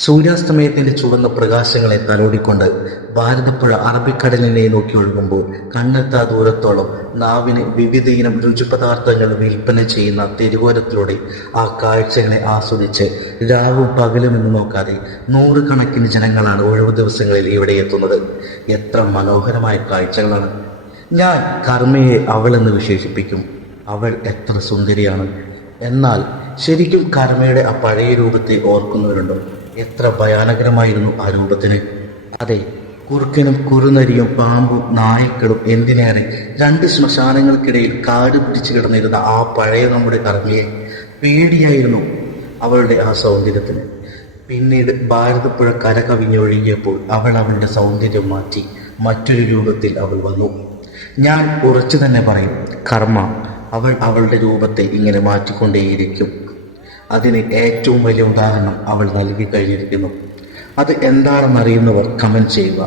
സൂര്യാസ്തമയത്തിന്റെ ചുവന്ന പ്രകാശങ്ങളെ തലോടിക്കൊണ്ട് ഭാരതപ്പുഴ അറബിക്കടലിനെ നോക്കി ഒഴുകുമ്പോൾ കണ്ണെത്താ ദൂരത്തോളം നാവിന് വിവിധയിനം രുചിപദാർത്ഥങ്ങൾ വിൽപ്പന ചെയ്യുന്ന തെരുവോരത്തിലൂടെ ആ കാഴ്ചകളെ ആസ്വദിച്ച് രാവും പകലുമെന്ന് നോക്കാതെ നൂറുകണക്കിന് ജനങ്ങളാണ് ഒഴിവു ദിവസങ്ങളിൽ ഇവിടെ എത്തുന്നത്. എത്ര മനോഹരമായ കാഴ്ചകളാണ്! ഞാൻ കർമ്മയെ അവളെന്ന് വിശേഷിപ്പിക്കും. അവൾ എത്ര സുന്ദരിയാണ്! എന്നാൽ ശരിക്കും കർമ്മയുടെ ആ പഴയ രൂപത്തെ ഓർക്കുന്നവരുണ്ടോ? എത്ര ഭയാനകരമായിരുന്നു ആ രൂപത്തിന്! അതെ, കുറുക്കനും കുറുനരിയും പാമ്പും നായ്ക്കളും എന്തിനേറെ രണ്ട് ശ്മശാനങ്ങൾക്കിടയിൽ കാട് പിടിച്ചു കിടന്നിരുന്ന ആ പഴയ നമ്മുടെ കർമ്മയെ പേടിയായിരുന്നു അവളുടെ ആ സൗന്ദര്യത്തിന്. പിന്നീട് ഭാരതപ്പുഴ കര കവിഞ്ഞൊഴുകിയപ്പോൾ അവൾ അവളുടെ സൗന്ദര്യം മാറ്റി മറ്റൊരു രൂപത്തിൽ അവൾ വന്നു. ഞാൻ ഉറച്ചു തന്നെ പറയും, കർമ്മ അവൾ അവളുടെ രൂപത്തെ ഇങ്ങനെ മാറ്റിക്കൊണ്ടേയിരിക്കും. അതിന് ഏറ്റവും വലിയ ഉദാഹരണം അവൾ നൽകി കഴിഞ്ഞിരിക്കുന്നു. അത് എന്താണെന്നറിയുന്നവർ കമന്റ് ചെയ്യുക.